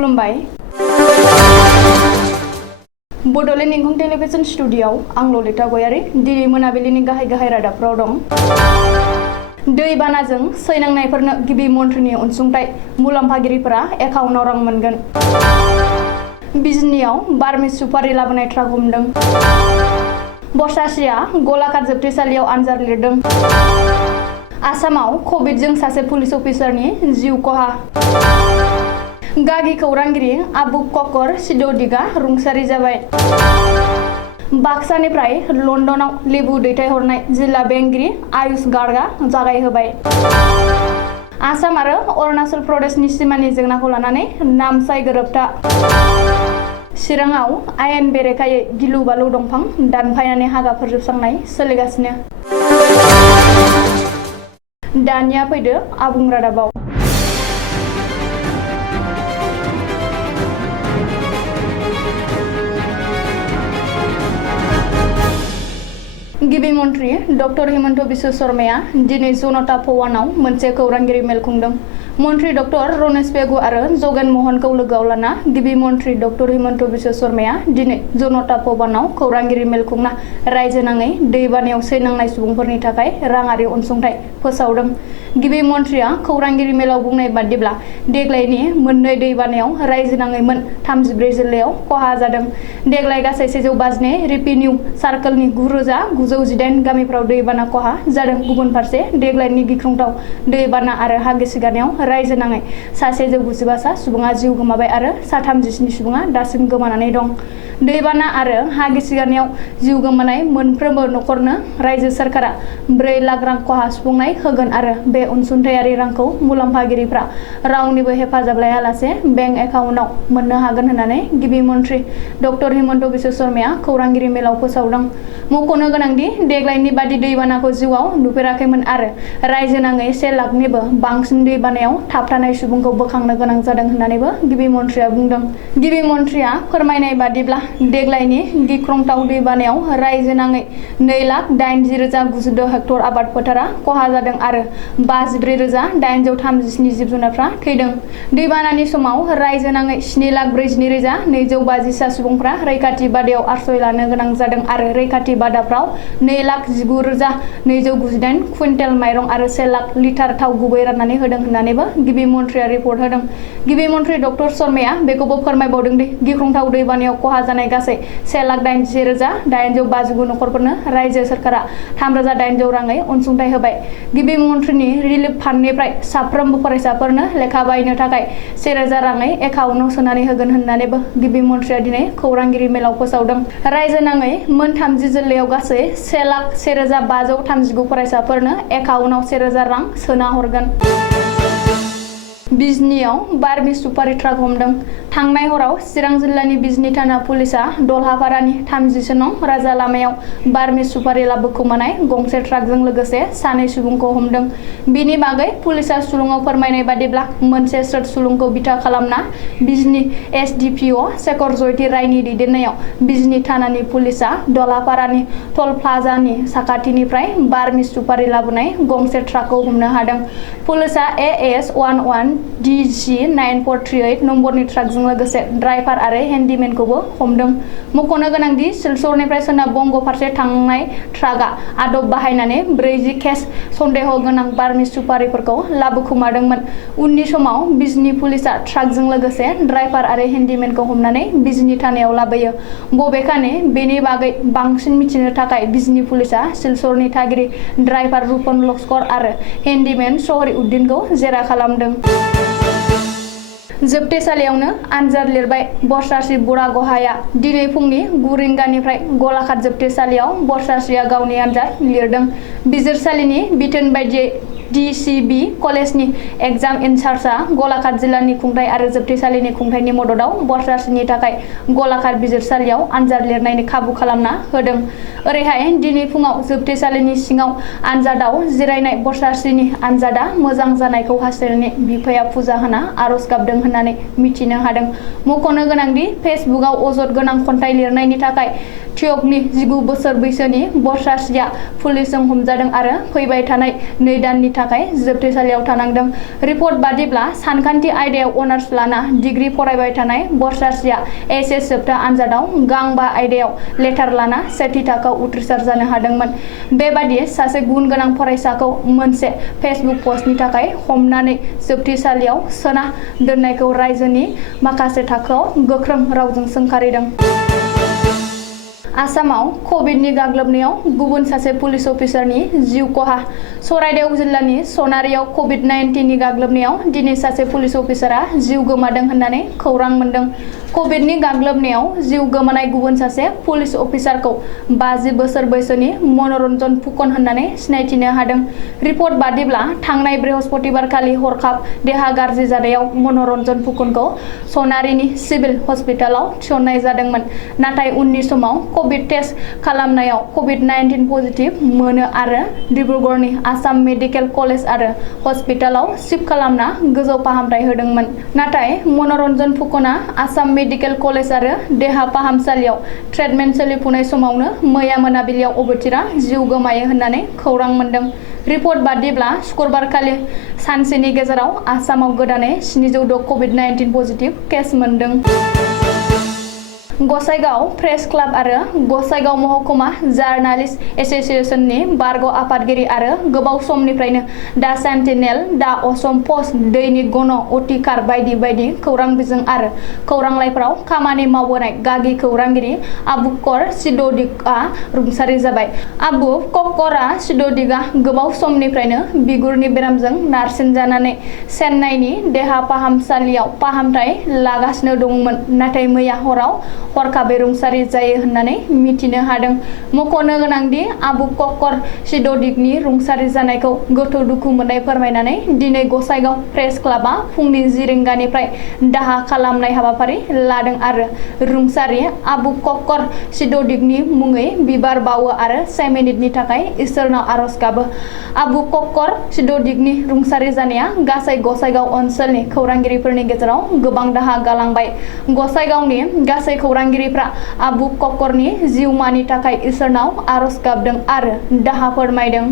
खुलुमबाय बड'लेण्ड इंखं टेलिभिजन स्टुडिय'आव आं ललिता गयारी दिनै मोनाबिलिनि गाहाय रादाबफोराव दं। दैबानाजों सैनांनायफोरनो गिबि मन्थ्रिनि अनसुंथाइ मुलाम्फागिरिफोरा एकाउन्टाव रां मोनगोन। बिजनीआव बारमि सुपारि लाबोनाय ट्राक हमदों। बसासिया गलाघाट जोबथेसालियाव आनजाद लिरदों। आसामाव कभिडजों सासे पुलिस अफिसारनि जिउ खहा। गागि खौरांगिरि आबु ककर सिद'दिगा रुंसारि जाबाय। बाक्सानिफ्राय लन्दनाव लेबु दैथायहरनाय जिल्ला बेंगिरि आयुष गार्गआ जागायहोबाय। आसाम आरो अरुणाचल प्रदेशनि सिमानि जेंनाखौ लानानै नामसाय गोरोबथा। चिराङाव आयेन बेरेखायै गिलु बालु दंफां दानफायनानै हाग्रा फोजोबस्रांनाय सोलिगासिनो। दानिया फैदो आबुं रादाबाव। गिबि मन्थ्रि डक्टर हिमन्त बिश्व शर्माया दिनै जनता भवनाव मोनसे खौरांगिरि मेल खुंदों। मन्थ्रि डक्टर रमेश पेगु आरो जगेन महनखौ लोगोआव लाना गिबि मन्थ्रि डक्टर हिमन्त बिश्व शर्माया दिनै जनता भवनाव खौरांगिरि मेल खुंना रायजो नाङै दैबानायाव सैनांनाय सुबुंफोरनि थाखाय राङारि अनसुंथाइ फोसावदों। गिबि मन्थ्रिया खौरांगिरि मेलाव बुंनाय बादिब्ला देग्लायनि मोननै दैबानायाव रायजो नाङै मोन 34 जिल्लायाव खहा जादों। देग्लाय गासै 152 रेभिनिउ सार्कलनि 9,918 गामिफोराव दैबाना खहा जादों। गुबुन फारसे देग्लायनि गिख्रंथाव दैबाना आरो हा गिसिगानायाव रायजो नाङै 195 सुबुङा जिउ गोमाबाय आरो 37 सुबुङा दासिम गोमानानै दं। दैबाना आरो हा गिसिगानायाव जिउ गोमानाय मोनफ्रोमबो नखरनो रायजो सोरखारा 4 लाख रां खहा सुफुंनाय होगोन आरो बे अनसुंथायारि रांखौ मुलाम्फागिरिफ्रा रावनिबो हेफाजाब लायालासे बेंक एकाउन्टआव मोननो हागोन होननानै गिबि मन्थ्रि डक्टर हिमन्त बिश्व शर्माया खौरांगिरि मेलाव फोसावदों। मख'नो गोनांदि देग्लायनि बादि दैबानाखौ जिउआव नुफेराखैमोन आरो रायजो नाङै 1 लाखनिबो बांसिन दैबानायाव थाबथानाय सुबुंखौ बोखांनो गोनां जादों होननानैबो गिबि मन्थ्रिया बुंदों। गिबि मन्थ्रिया फोरमायनाय बादिब्ला देग्लायनि गिख्रंथाव दैबानायाव रायजो नाङै 2,80,992 हेक्टर आबाद फोथारा खहा जादों आरो 54,837 जिब जुनारफ्रा थैदों। दैबानानि समाव रायजो नाङै 7,42,250 सुबुंफ्रा रैखाथि बादायाव आश्रय लानो गोनां जादों आरो रैखाथि बादाफ्राव 2,19,298 कुइन्टेल माइरं आरो 1 लाख लिटार थाव गुबै राननानै होदों होननानैबो गिबि मन्थ्रिया रिपर्ट होदों। गिबि मन्थ्रि डक्टर शर्माया बेखौबो फोरमायबावदों दि गिख्रंथाव दैबानायाव खहा जानाय गासै 1,81,859 नखरफोरनो रायजो सोरखारा 3,800 राङै अनसुंथाइ होबाय। गिबि मन्थ्रिनि रिलिफ फान्डनिफ्राय साफ्रोमबो फरायसाफोरनो लेखा बायनो थाखाय 1,000 राङै एकाउन्टआव सोनानै होगोन होननानैबो गिबि मन्थ्रिया दिनै खौरांगिरि मेलाव फोसावदों। रायजो नाङै मोन 30 जिल्लायाव गासै 1,01,539 फरायसाफोरनो एकाउन्टआव 1,000 रां सोना हरगोन। बिजनीआव बारमि सुपारि ट्राक हमदों। थांनाय हराव चिरां जिल्लानि बिजनी थाना पुलिसा दलहापारानि 30 नं राजा लामायाव बारमि सुपारि लाबोखोमानाय गंसे ट्राकजों लोगोसे 2 सुबुंखौ हमदों। बिनि बागै पुलिसा सुलुङाव फोरमायनाय बादिब्ला मोनसे स्रोत सुलुंखौ बिथा खालामना बिजनी एसडिपिअ शेखर जयति रायनि दैदेननायाव बिजनी थानानि पुलिसा दलहापारानि टल प्लाजानि साखाथिनिफ्राय बारमि सुपारि लाबोनाय गंसे ट्राकखौ हमनो हादों। पुलिसा AS11 DC 9438 नम्बरनि ट्राकजों लोगोसे ड्राइभार आरो हेन्डिमेनखौबो हमदों। मख'नो गोनांदि सिलचरनिफ्राय सोनाब बंग फारसे थांनाय ट्राकआ आदब बाहायनानै 40 केस सन्देह गोनां बारमि सुपारिफोरखौ लाबोखोमादोंमोन। उननि समाव बिजनी पुलिसा ट्राकजों लोगोसे ड्राइभार आरो हेन्डिमेनखौ हमनानै बिजनी थानायाव लाबोयो। बबेखानि बेनि बागै बांसिन मिथिनो थाखाय बिजनी पुलिसा सिलचरनि थागिरि ड्राइभार रुपन लस्कर आरो हेन्डिमेन शहरी उद्दिनखौ जेरा खालामदों। जोबथेसालियावनो आनजाद लिरबाय बसासि बुरागहाया दिनै फुंनि 9 रिंगानिफ्राय गलाघाट जोबथेसालियाव बसासिया गावनि आनजाद लिरदों। बिजिरसालिनि बिथोन बायदियै DCB कलेजनि एग्जाम इनचार्जआ गलाघाट जिल्लानि खुंथाय आरो जोबथेसालिनि खुंथायनि मददाव बसासिनि थाखाय गलाघाट बिजिरसालियाव आनजाद लिरनायनि खाबु खालामना होदों। ओरैहाय दिनै फुङाव जोबथेसालिनि सिङाव आनजादाव जिरायनाय बसासिनि आनजादा मोजां जानायखौ हास्थायनानै बिफाया फुजा होना आरज गाबदों होननानै मिथिनो हादों। मख'नो गोनांदि फेसबुकआव अजद गोनां खन्थाइ लिरनायनि थाखाय थियकनि 19 बोसोर बैसोनि बरसासिया पुलिसजों हमजादों आरो फैबाय थानाय 2 दाननि थाखाय जोबथेसालियाव थानांदों। रिपर्ट बादिब्ला सानखान्थि आयदायाव अनार्स लाना डिग्री फरायबाय थानाय बरसासिया एचएस जोबथा आनजादाव गांबा आयदायाव लेटार लाना सेथि थाखोआव उथ्रिसार जानो हादोंमोन। बेबादि सासे गुन गोनां फरायसाखौ मोनसे फेसबुक पस्टनि थाखाय हमनानै जोबथेसालियाव सोना दोननायखौ रायजोनि माखासे थाखोआव गोख्रों रावजों सोंखारिदों। आसामाव कभिडनि गाग्लोबनायाव गुबुन सासे पुलिस अफिसारनि जिउ खहा। चराइदेव जिल्लानि सनारियाव कभिड-19 नि गाग्लोबनायाव दिनै सासे पुलिस अफिसारा जिउ गोमादों होननानै खौरां मोन्दों। कभिडनि गाग्लोबनायाव जिउ गोमानाय गुबुन सासे पुलिस अफिसारखौ 50 बोसोर बैसोनि मनरन्जन फुकन होननानै सिनायथिनो हादों। रिपर्ट बादिब्ला थांनाय बृहस्पतिबारखालि हरखाब देहा गाज्रि जानायाव मनरन्जन फुकनखौ सनारिनि सिभिल हस्पिटालाव थिसननाय जादोंमोन। नाथाय उननि समाव कभिड टेस्ट खालामनायाव कभिड-19 पजिटिभ मोनो आरो डिब्रुगड़नि आसाम मेडिकेल कलेज आरो हस्पिटालाव शिफ्ट खालामना गोजौ फाहामथाय होदोंमोन। नाथाय मनरन्जन फुकनआ आसाम मेडिकेल कलेज आरो देहा फाहामसालियाव ट्रिटमेन्ट सोलिफुनाय समावनो मैया मोनाबिलियाव अबथिरा जिउ गोमायो होननानै खौरां मोन्दों। रिपर्ट बादिब्ला शुक्रबारखालि सानसेनि गेजेराव आसामाव गोदानै 706 कभिड-19 पजिटिभ केस मोन्दों। गसाइगाव प्रेस क्लाब आरो गसाइगाव महकुमा जार्नालिस्ट एस'सिएशननि बारग' आफादगिरि आरो गोबाव समनिफ्रायनो दा सेन्टिनेल, दा असम पस्ट, दैनिक गण, अटिकार बायदि बायदि खौरां बिजों आरो खौरांलाइफोराव खामानि मावबोनाय गागि खौरांगिरि आबुक्कर सिद्ध'दिकआ रुंसारि जाबाय। आबु कक्करआ सिद्ध'दिकआ गोबाव समनिफ्रायनो बिगुरनि बेरामजों नारसिनजानानै चेन्नाइनि देहा फाहामसालियाव फाहामथाय लागासिनो दंमोन। नाथाय मैया हराव हरखाबै रुंसारि जायो होननानै मिथिनो हादों। मख'नो गोनांदि आबु कक्कर सिद्ध'दिकनि रुंसारि जानायखौ गोथौ दुखु मोननाय फोरमायनानै दिनै गसाइगाव प्रेस क्लाबआ फुंनि 10 रिंगानिफ्राय दाहा खालामनाय हाबाफारि लादों आरो रुंसारि आबु कक्कर सिद्ध'दिकनि मुङै बिबार बावो आरो 1 मिनिटनि थाखाय इसोरनाव आरज गाबो। आबु कक्कर सिद्ध'दिकनि रुंसारि जानाया गासै गसाइगाव ओनसोलनि खौरांगिरिफोरनि गेजेराव गोबां दाहा गालांबाय। गसाइगावनि गासै खौरांगिरिफ्रा आबु कक्करनि जिउमानि थाखाय इसोरनाव आरज गाबदों आरो दाहा फोरमायदों।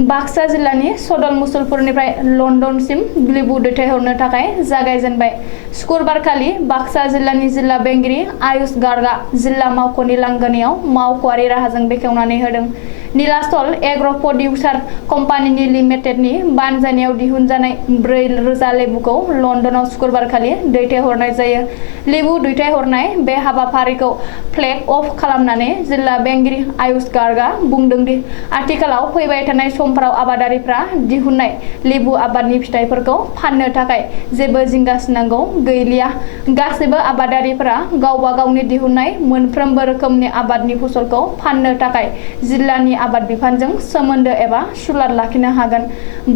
बाक्सा जिल्लानि सदल मुसलपुरनिफ्राय लन्दनसिम लेबु दैथायहरनो थाखाय जागायजेनबाय। शुक्रबारखालि बाक्सा जिल्लानि जिल्ला बेंगिरि आयुष गार्गआ जिल्ला मावख'नि लांगोनायाव मावख'आरि राहाजों बेखेवनानै होदों। नीलाचल एग्र' प्रडिउसार कम्पानि लिमिटेडनि बानजायनायाव दिहुनजानाय 4,000 लेबुखौ लन्दनाव शुक्रबारखालि दैथायहरनाय जायो। लेबु दैथायहरनाय बे हाबाफारिखौ फ्लेग अफ खालामनानै जिल्ला बेंगिरि आयुष गार्गआ बुंदों दि आथिखालाव फैबाय थानाय समफोराव आबादारिफ्रा दिहुननाय लेबु आबादनि फिथाइफोरखौ फाननो थाखाय जेबो जिंगासिनांगौ गैलिया। गासैबो आबादारिफोरा गावबा गावनि दिहुननाय मोनफ्रोमबो रोखोमनि आबादनि फसलखौ फाननो थाखाय जिल्लानि आबाद बिफानजों सोमोन्दो एबा सुलाद लाखिनो हागोन।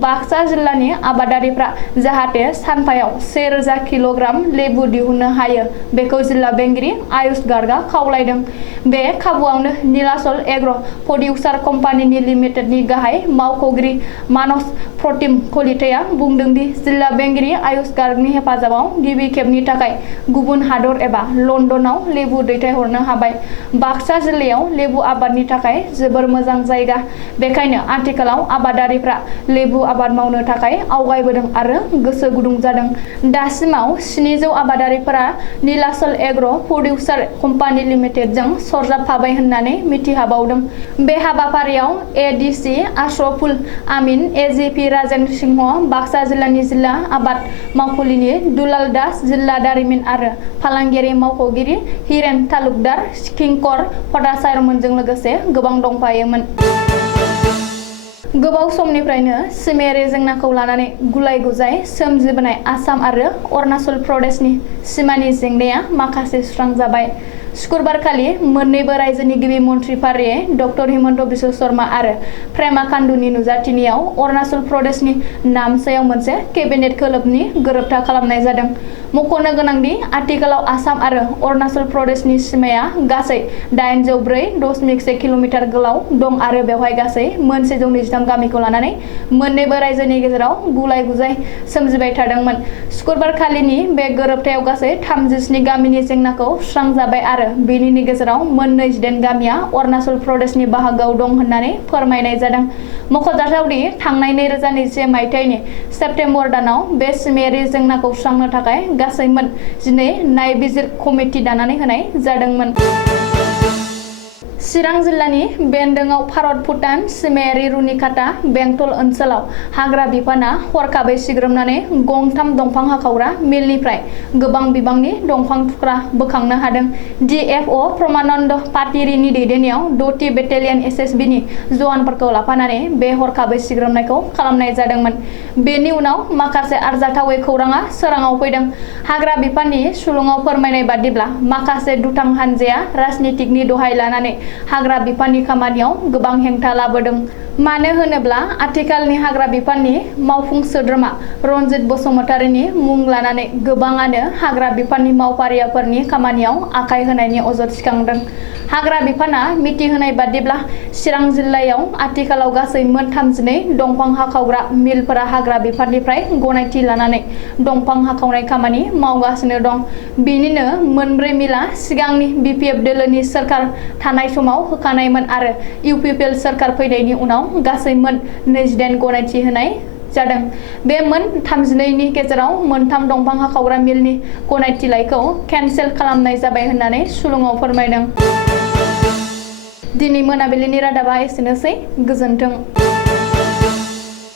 बाक्सा जिल्लानि आबादारिफ्रा जाहाथे सानफायाव 1000 किल'ग्राम लेबु दिहुननो हायो बेखौ जिल्ला बेंगिरि आयुष गार्गआ खावलायदों। बे खाबुआवनो नीलाचल एग्र' प्रडिउसार कम्पानि लिमिटेडनि गाहाय मावख'गिरि मानस प्रतिम कलिताया बुंदों दि जिल्ला बेंगिरि आयुष गार्गनि हेफाजाबाव गिबि खेबनि थाखाय गुबुन हादर एबा लन्दनाव लेबु दैथायहरनो हाबाय। बाक्सा जिल्लायाव लेबु आबादनि थाखाय जोबोर मोजां जायगा, बेखायनो आथिखालाव आबादारिफ्रा लेबु आबाद मावनो थाखाय आवगायबोदों आरो गोसो गुदुं जादों। दासिमाव 700 आबादारिफोरा नीलाचल एग्र' प्रडिउसार कम्पानि लिमिटेडजों सरजाबफाबाय होननानै मिथिहाबावदों। बे हाबाफारियाव एडिसि आशरफुल आमीन, एजिपि राजेन्द्र सिंह, बाक्सा जिल्लानि जिल्ला आबाद मावखुलिनि दुलाल दास, जिल्ला दारिमिन आरो फालांगियारि मावख'गिरि हिरेन तालुकदार किंकर भट्टाचार्यमोनजों लोगोसे गोबां दंफायोमोन। गोबाव समनिफ्रायनो सिमायारि जेंनाखौ लानानै गुलाय गुजाय सोमजिबोनाय आसाम आरो अरुणाचल प्रदेशनि सिमानि जेंनाया माखासे सुस्रांजाबाय। शुक्रबारखालि मोन्नैबो रायजोनि गिबि मन्थ्रि फारियै डक्टर हिमन्त बिश्व शर्मा आरो प्रेमा खान्डुनि नुजाथिनायाव अरुणाचल प्रदेशनि नामसायाव मोनसे केबिनेट खोलोबनि गोरोबथा खालामनाय जादों। मख'नो गोनांदि आथिखालाव आसाम आरो अरुणाचल प्रदेशनि सिमाया गासै 804.1 किल'मिटार गोलाव दं आरो बेवहाय गासै 123 गामिखौ लानानै मोन्नैबो रायजोनि गेजेराव गुलाय-गुजाय सोमजिबाय थादोंमोन। शुक्रबारखालिनि बे गोरोबथायाव गासै 37 गामिनि जेंनाखौ सुस्रांजाबाय आरो बेनि गेजेराव 29 गामिया अरुणाचल प्रदेशनि बाहागोआव दं होननानै फोरमायनाय जादों। मख'जाथावदि थांनाय 2021 मायथाइनि सेप्तेम्बर दानाव बे सिमायारि जेंनाखौ सुस्रांनो थाखाय गासै मोन 12 नायबिजिर कमिटि दानानै होनाय जादोंमोन। चिरां जिल्लानि बेन्दोंआव भारत-भुटान सिमायारि रुनिकाटा बेंटल ओनसोलाव हाग्रा बिफानआ हरखाबै सिग्रोमनानै गंथाम दंफां हाखावग्रा मिलनिफ्राय गोबां बिबांनि दंफां थुख्रा बोखांनो हादों। DFO प्रमानन्द पातिरिनि दैदेननायाव 6थि बेटेलियन SSBनि जवानफोरखौ लाफानानै बे हरखाबै सिग्रोमनायखौ खालामनाय जादोंमोन। बेनि उनाव माखासे आरजाथावै खौरांआ सोराङाव फैदों। हाग्रा बिफाननि सुलुङाव फोरमायनाय बादिब्ला माखासे दुथां हानजाया राजनीतिकनि दहाय लानानै हाग्रा बिफाननि खामानियाव गोबां हेंथा लाबोदों। मानो होनोब्ला आथिखालनि हाग्रा बिफाननि मावफुं सोद्रोमा रनजित बसुमतारीनि मुं लानानै गोबाङानो हाग्रा बिफाननि मावफारियाफोरनि खामानियाव आखाय होनायनि अजद थिखांदों। हाग्रा बिफानआ मिथिहोनाय बादिब्ला चिरां जिल्लायाव आथिखालाव गासै मोन 32 दंफां हाखावग्रा मिलफोरा हाग्रा बिफाननिफ्राय गनायथि लानानै दंफां हाखावनाय खामानि मावगासिनो दं। बेनिनो मोनब्रै मिलआ सिगांनि BPF दोलोनि सोरखार थानाय समाव होखानायमोन आरो UPPL सोरखार फैनायनि उनाव गासै मोन 28 गनायथि होनाय जादों। बे मोन 32नि गेजेराव मोनथाम दंफां हाखावग्रा मिलनि गनायथिलाइखौ केन्सेल खालामनाय जाबाय होननानै सुलुङाव फोरमायदों। दिनै मोनाबिलिनि रादाबा एसेनोसै। गोजोन्थों।